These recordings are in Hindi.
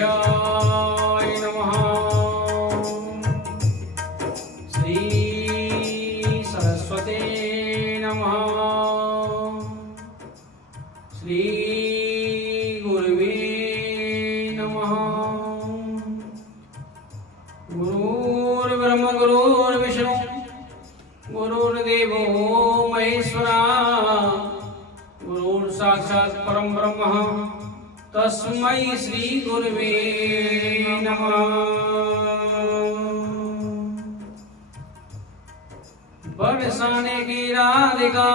गणेशाय नमः। श्री सरस्वते नमः। श्री गुरुवे नमः। गुरुर्ब्रह्मा गुरुर्विष्णु गुरुर्देवो महेश्वरा गुरुर् साक्षात् परम ब्रह्म तस्मै श्री गुरुवे नमः। बरसाने की राधिका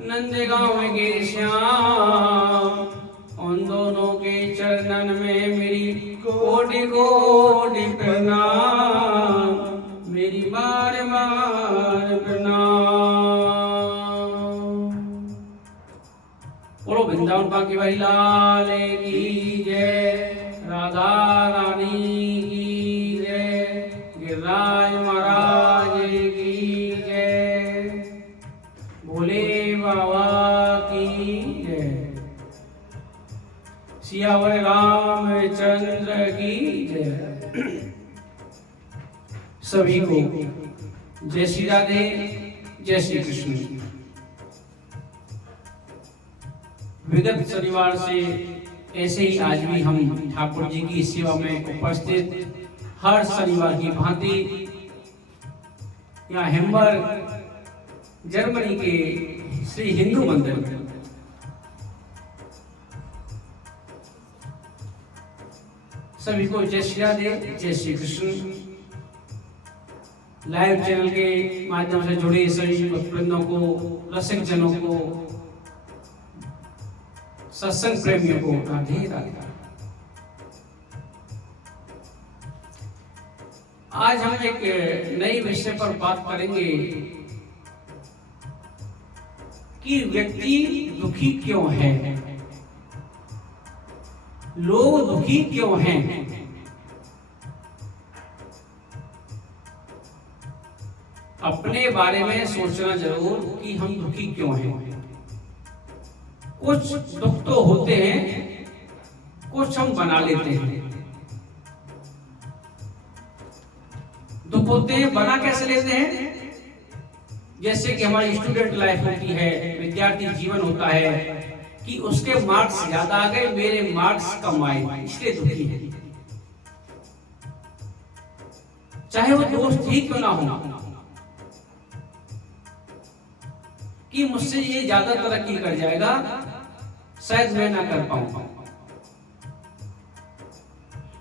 नंदगांव के श्याम, उन दोनों के चरणन में मेरी कोटि कोटि प्रणाम, मेरी बार बार प्रणाम। बोलो वृंदावन बांके बिहारी लाल की जय, राधा रानी की जय, गिरिराज महाराज की जय, भोले बाबा की जय, सियावर रामचंद्र की जय। सभी को जय श्री राधे, जय श्री कृष्ण। विगत शनिवार से ऐसे ही आज भी हम ठाकुर जी की सेवा में उपस्थित हर शनिवार की भांति यहाँ हैम्बर्ग जर्मनी के श्री हिंदू मंदिर में सभी को जय श्री राधे, जय श्री कृष्ण। लाइव चैनल के माध्यम से जुड़े सभी भक्तवृंदों को, रसिक जनों को, सत्संग प्रेमियों को राधे राधे। आज हम एक नए विषय पर बात करेंगे कि व्यक्ति दुखी क्यों है, लोग दुखी क्यों हैं। अपने बारे में सोचना जरूर कि हम दुखी क्यों हैं। कुछ दुख तो होते हैं, कुछ हम बना लेते हैं। दुख होते हैं, बना कैसे लेते हैं? जैसे कि हमारी स्टूडेंट लाइफ होती है, विद्यार्थी जीवन होता है कि उसके मार्क्स ज्यादा आ गए, मेरे मार्क्स कम आए, इसलिए दुखी है। चाहे वो दोस्त ही क्यों ना हो, कि मुझसे ये ज्यादा तरक्की कर जाएगा, शायद मैं ना कर पाऊंगा।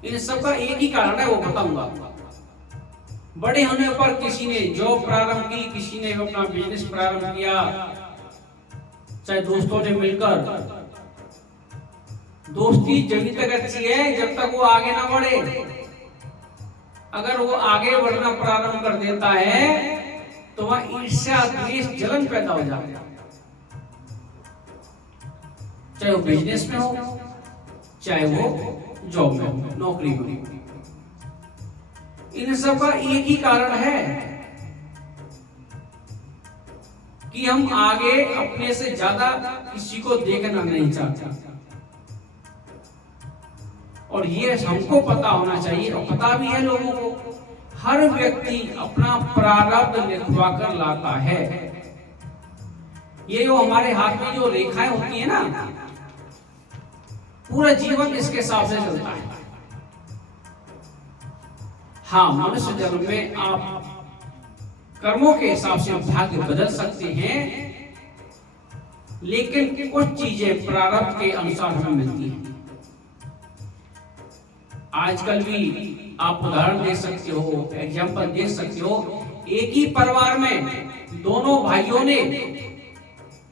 इन सबका एक ही कारण है, वो बताऊंगा। बड़े होने पर किसी ने जॉब प्रारंभ की, किसी ने अपना बिजनेस प्रारंभ किया, चाहे दोस्तों ने मिलकर। दोस्ती जब तक अच्छी है जब तक वो आगे ना बढ़े। अगर वो आगे बढ़ना प्रारंभ कर देता है तो वह ईर्ष्या, द्वेष, जलन पैदा हो जाता है। चाहे वो बिजनेस में हो, चाहे वो जॉब में हो, नौकरी में। इन सब का एक ही कारण है कि हम आगे अपने से ज्यादा किसी को देखना नहीं चाहते। और ये हमको पता होना चाहिए, और पता भी है लोगों को। हर व्यक्ति अपना प्रारब्ध लिखवा कर लाता है। ये जो हमारे हाथ में जो रेखाएं होती है ना, पूरा जीवन इसके हिसाब से चलता है। हाँ, मनुष्य जन्म में आप कर्मों के हिसाब से भाग्य बदल सकते हैं, लेकिन कुछ चीजें प्रारब्ध के अनुसार हमें मिलती हैं। आजकल भी आप उदाहरण दे सकते हो, एग्जाम्पल दे सकते हो। एक ही परिवार में दोनों भाइयों ने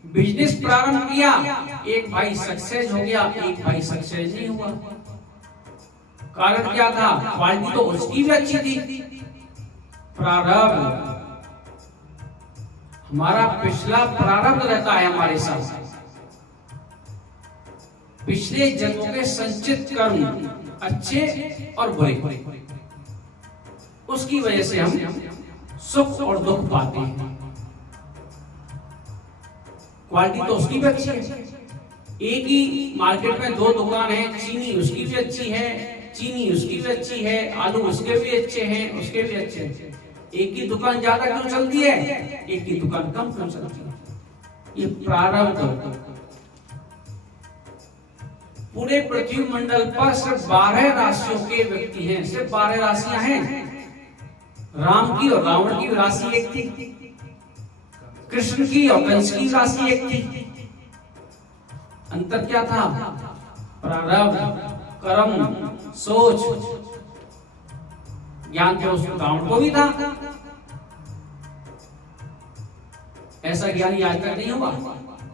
बिजनेस प्रारंभ किया, एक भाई सक्सेस हो गया, एक भाई सक्सेस नहीं हुआ। कारण क्या था? क्वालिटी तो उसकी भी अच्छी थी। प्रारब्ध, हमारा पिछला प्रारब्ध रहता है हमारे साथ। पिछले जन्मों के संचित कर्म अच्छे और बुरे, उसकी वजह से हम सुख और दुख पाते हैं। क्वालिटी तो उसकी भी अच्छी है, एक ही मार्केट में दो दुकान है, चीनी उसकी भी अच्छी है, चीनी उसकी भी अच्छी है, आलू उसके भी अच्छे हैं, उसके भी अच्छे हैं। एक ही दुकान ज्यादा क्यों चलती है, एक ही दुकान कम क्यों चलती है? ये प्रारब्ध। पूरे पृथ्वी मंडल पर सिर्फ 12 राशियों के व्यक्ति हैं, सिर्फ 12 राशियां हैं। राम की और रावण की राशि एक थी, कृष्ण की और कंस की राशि एक थी। अंतर क्या था? प्रारब्ध, कर्म, सोच। ज्ञान के उस रावण को भी था, ऐसा ज्ञानी आज तक नहीं हुआ।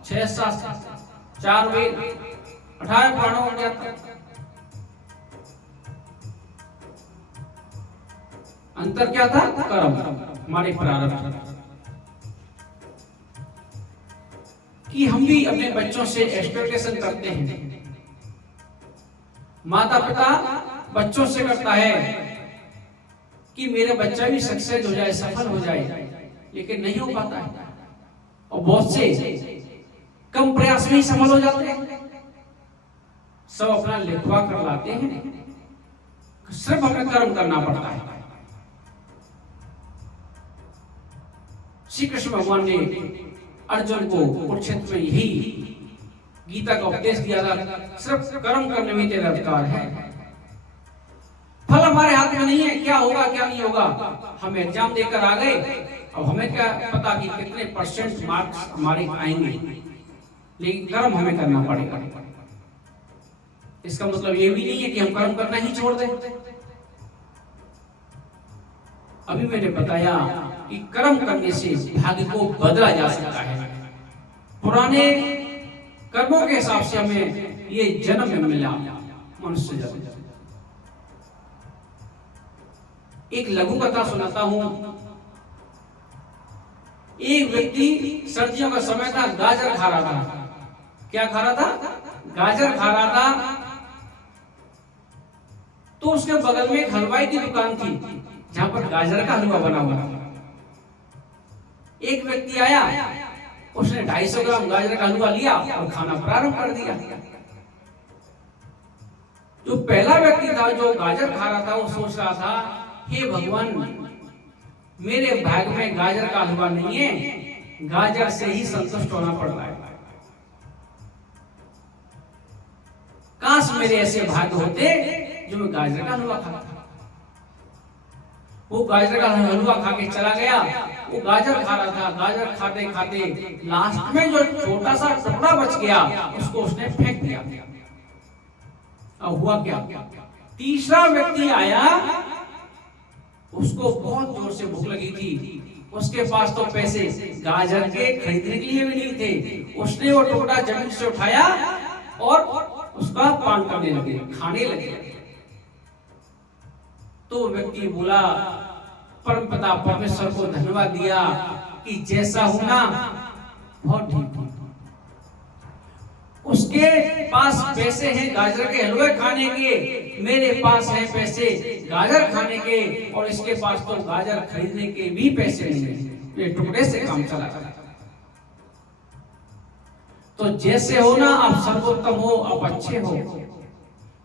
6 शास्त्र, 4 वेद, 18 पुराणों हो जाता। अंतर क्या था? कर्म, हमारे प्रारब्ध। कि हम भी अपने बच्चों से एक्सपेक्टेशन करते हैं, माता पिता बच्चों से करता है कि मेरा बच्चा भी सक्सेस हो जाए, सफल हो जाए, लेकिन नहीं हो पाता है। और बहुत से कम प्रयास में ही सफल हो जाते हैं। सब अपना लिखवा कर लाते हैं, सिर्फ हमें कर्म करना पड़ता है। श्री कृष्ण भगवान ने अर्जुन को कुरुक्षेत्र में यही गीता का उपदेश दिया था, सिर्फ कर्म करने में तेरा अधिकार है। फल हमारे हाथ में नहीं है, क्या होगा क्या नहीं होगा। हम एग्जाम देकर आ गए, अब हमें क्या पता कि कितने % मार्क्स हमारे आएंगे, लेकिन कर्म हमें करना पड़ेगा। इसका मतलब ये भी नहीं है कि हम कर्म करना ही छोड़ दें। अभी मैंने बताया कि कर्म करने से भाग्य को बदला जा सकता है। पुराने कर्मों के हिसाब से हमें ये जन्म में मिला मनुष्य जन्म। एक लघु कथा सुनाता हूं। एक व्यक्ति, सर्दियों का समय था, गाजर खा रहा था। क्या खा रहा था? गाजर खा रहा था। तो उसके बगल में एक हलवाई की दुकान थी जहां पर गाजर का हलवा बना हुआ था। एक व्यक्ति आया, उसने 250 ग्राम गाजर का हलवा लिया और खाना प्रारंभ कर दिया। जो पहला व्यक्ति था जो गाजर खा रहा था, वो सोच रहा था, हे भगवान, मेरे भाग्य में गाजर का हलवा नहीं है, गाजर से ही संतुष्ट होना पड़ता है। काश मेरे ऐसे भाग्य होते जो मैं गाजर का हलवा खाता। वो गाजर का हलवा खा के चला गया। वो गाजर खा रहा था, गाजर खाते खाते लास्ट में जो छोटा सा टुकड़ा बच गया, उसको उसने फेंक दिया। अब हुआ क्या? तीसरा व्यक्ति आया, उसको बहुत जोर से भूख लगी थी। उसके पास तो पैसे गाजर के खरीदने के लिए भी नहीं थे। उसने वो टुकड़ा जमीन से उठाया और उसका पान करने लगे, खाने लगे। तो व्यक्ति बोला, परमपिता परमेश्वर को धन्यवाद दिया कि जैसा हूं ना, बहुत ठीक हूं। उसके पास पैसे हैं गाजर के हलवे खाने के, मेरे पास है पैसे गाजर खाने के, और इसके पास तो गाजर खरीदने के भी पैसे नहीं है। ये टुकड़े से काम चला रहा है। तो जैसे हो ना, आप सर्वोत्तम हो, आप अच्छे हो।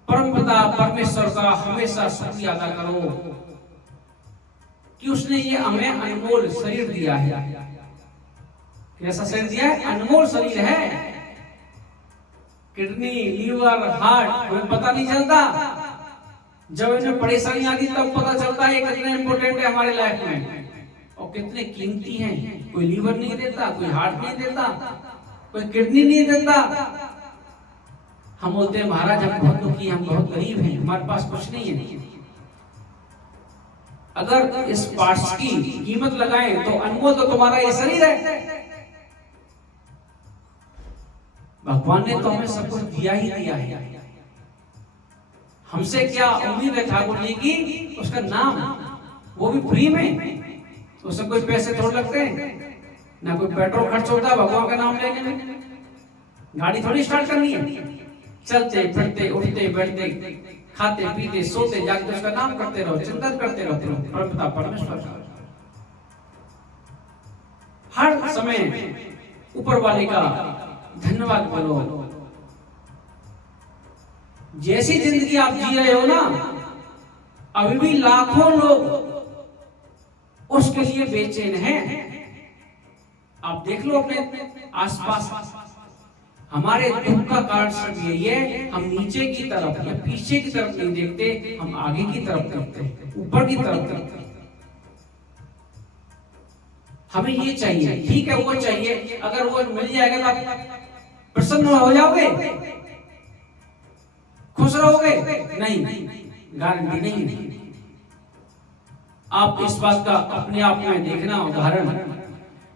परमपिता परमेश्वर का हमेशा शुक्रिया अदा करो कि उसने ये हमें अनमोल शरीर दिया है। कैसा शरीर दिया है? अनमोल शरीर है। किडनी, लीवर, हार्ट, हमें पता नहीं चलता। जब इन्हें परेशानी आती तब पता चलता है कितने इंपॉर्टेंट है हमारे लाइफ में और कितने कीमती हैं। कोई लीवर नहीं देता, कोई हार्ट नहीं देता, कोई किडनी नहीं देता। हम बोलते हैं महाराज हम बहुत दुखी, हम बहुत गरीब हैं, हमारे पास कुछ नहीं है। अगर इस पार्ट्स की कीमत लगाएं तो अनमोल तो तुम्हारा ये शरीर है। भगवान ने तो हमें सब कुछ दिया ही दिया है। हमसे क्या उम्मीद है ठाकुर जी की? उसका नाम, वो भी फ्री में। उससे कोई पैसे थोड़ लगते हैं, ना कोई पेट्रोल खर्च होता है भगवान का नाम लेने में। गाड़ी थोड़ी स्टार्ट करनी है, चलते फिरते उठते बैठते खाते पीते सोते जागते उसका नाम करते रहो, चिंतन करते रहते रहो। परमपिता परमेश्वर हर समय ऊपर वाले का धन्यवाद बोलो, जैसी जिंदगी आप जी रहे हो ना, अभी भी लाखों लोग उसके लिए बेचैन हैं। आप देख लो अपने आसपास, हमारे दुख का कारण सब यही है, हम नीचे की तरफ या पीछे की तरफ नहीं देखते, हम आगे की तरफ देखते हैं, ऊपर की तरफ देखते हैं। हमें ये चाहिए, ठीक है वो चाहिए, अगर वो मिल जाएगा तो आप प्रसन्न हो जाओगे, खुश रहोगे? नहीं, गारंटी नहीं है। आप इस बात का अपने आप में देखना उदाहरण,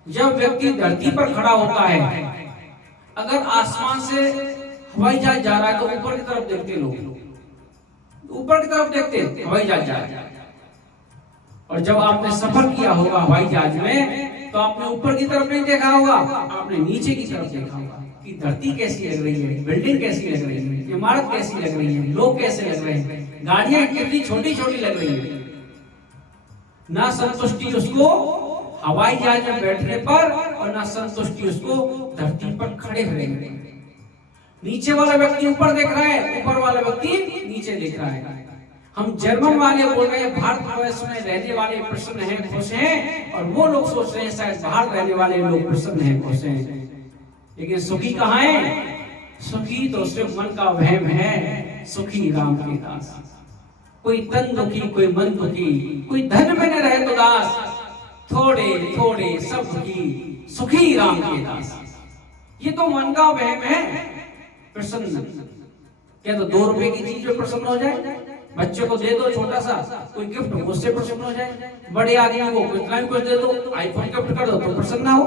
जब व्यक्ति धरती पर खड़ा होता है, अगर आसमान से हवाई जहाज जा रहा है तो ऊपर की तरफ देखते लोग, ऊपर की तरफ देखते हवाई जहाज जा रहा है। और जब आपने सफर किया होगा हवाई जहाज में, तो आपने ऊपर की तरफ नहीं देखा होगा, आपने नीचे की तरफ देखा होगा कि धरती कैसी लग रही है, बिल्डिंग कैसी लग रही है, इमारत कैसी लग रही है, लोग कैसे लग रहे हैं, गाड़ियां कितनी छोटी छोटी लग रही है। ना संतुष्टि उसको हवाई जहाज में बैठने पर, और ना संतुष्टि उसको धरती पर खड़े हुए। नीचे वाला व्यक्ति ऊपर देख रहा है, ऊपर वाला व्यक्ति नीचे देख रहा है। हम जर्मन वाले बोल रहे हैं भारतवर्ष में रहने वाले प्रसन्न हैं, खुश हैं, और वो लोग सोच रहे हैं शायद बाहर रहने वाले लोग प्रसन्न हैं, खुश हैं। लेकिन सुखी कहाँ है? सुखी तो सिर्फ मन का वहम है। सुखी राम के दास, कोई तन दुखी, कोई मन दुखी, कोई धन में न रहे तो दास, थोड़े थोड़े सब दुखी, सुखी राम के दास। ये तो मन का वहम है। प्रसन्न क्या तो 2 रुपए की चीज पे प्रसन्न हो जाए? बच्चे को दे दो छोटा सा कोई गिफ्ट, उससे प्रसन्न हो जाए। बड़े आदमी को कितना भी कुछ दे दो, आईफोन गिफ्ट कर दो तो प्रसन्न ना हो।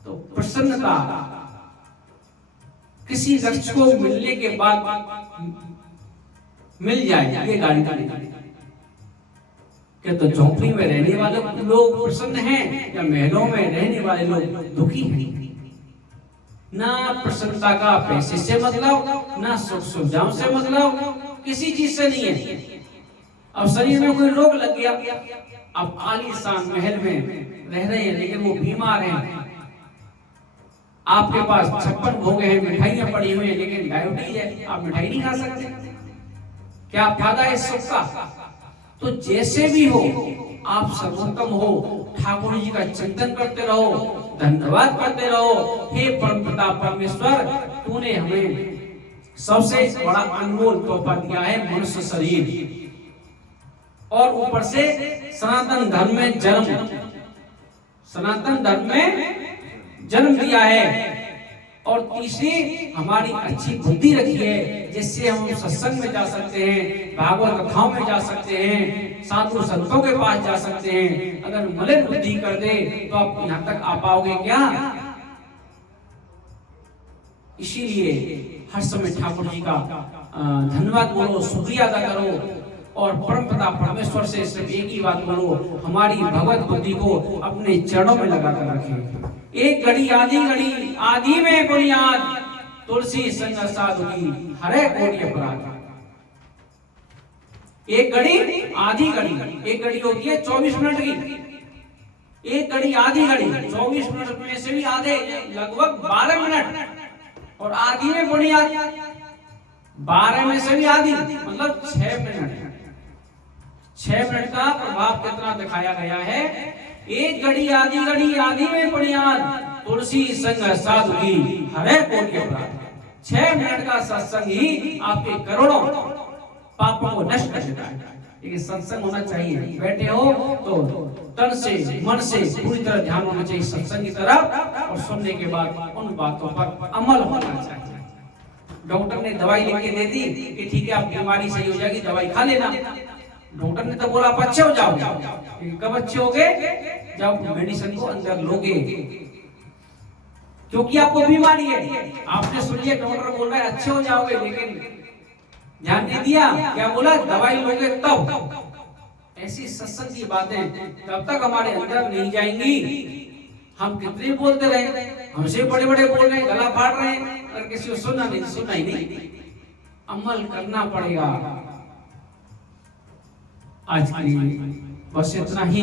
तो प्रसन्नता किसी लक्ष्य को मिलने के बाद मिल जाए, ये गारंटी नहीं। क्या तो झोंपड़ी में रहने वाले लोग प्रसन्न हैं, या महलों में रहने वाले लोग दुखी हैं? ना प्रसन्नता का पैसे से मतलब, ना सुख सुविधाओं से मतलब, किसी चीज से नहीं है। अब शरीर में कोई रोग लग गया, अब आलीशान महल में रह रहे हैं लेकिन वो बीमार हैं। आपके पास 56 भोगे हैं, मिठाइयां पड़ी हुई हैं, लेकिन डायबिटीज है, आप मिठाई नहीं खा सकते। क्या फायदा है इस सुख का? तो जैसे भी हो, आप सर्वोत्तम हो, ठाकुर जी का चिंतन करते रहो, धन्यवाद करते रहो। हे परमपिता परमेश्वर, तूने हमें सबसे बड़ा अनमोल तोहफा दिया है, मनुष्य शरीर, और ऊपर से सनातन धर्म में जन्म, सनातन धर्म में जन्म दिया है। और तीसरी हमारी अच्छी बुद्धि रखी है, जिससे हम सत्संग में जा सकते हैं, भागवत कथाओं में जा सकते हैं, साधु संतों के पास जा सकते हैं। अगर मलिन बुद्धि कर दे तो आप यहाँ तक आ पाओगे क्या? इसीलिए हर समय ठाकुर जी का धन्यवाद बोलो, शुक्रिया अदा करो, और परमपिता परमेश्वर से सिर्फ एक ही बात बोलो, हमारी भगवत बुद्धि को अपने चरणों में लगा कर रखें। एक घड़ी आदि में बुनियाद, तुलसी संग साधु की हरे कोटि अपराध। एक घड़ी आधी घड़ी, एक घड़ी होती है 24 मिनट की, एक घड़ी आधी घड़ी, 24 मिनट में से भी आधे लगभग 12 मिनट, और आधी में बुनियाद 12 में से भी आधी मतलब 6 मिनट। 6 मिनट का प्रभाव कितना दिखाया गया है। एक घड़ी आधी में बुनियाद, तुलसी संग साधु की हरे कोटि अपराध। 6 मिनट का सत्संग ही आपके करोड़ों पापों को नष्ट कर देता है। लेकिन सत्संग होना चाहिए, बैठे हो तो तन से मन से पूरी तरह ध्यान होना चाहिए सत्संग की तरफ, और सुनने के बाद उन बातों पर अमल होना चाहिए। डॉक्टर ने दवाई लिख के दे दी कि ठीक है आप बीमारी सही हो जाएगी, दवाई खा लेना। डॉक्टर ने तो बोला आप अच्छे हो जाओ। कब अच्छे होगे? जब मेडिसिन को अंदर लोगे, क्योंकि आपको बीमारी है। आपने सुन लिया डॉक्टर बोल रहा है अच्छे हो जाओगे, लेकिन ध्यान नहीं दिया, क्या बोला? दवाई लोगे तब। ऐसी सत्संग की बातें तब तक हमारे अंदर नहीं जाएंगी। हम कितने बोलते रहे, हमसे बड़े बड़े बोल रहे हैं, गला फाड़ रहे हैं, अगर किसी को सुनना ही नहीं। अमल करना पड़ेगा। आज की बस इतना ही।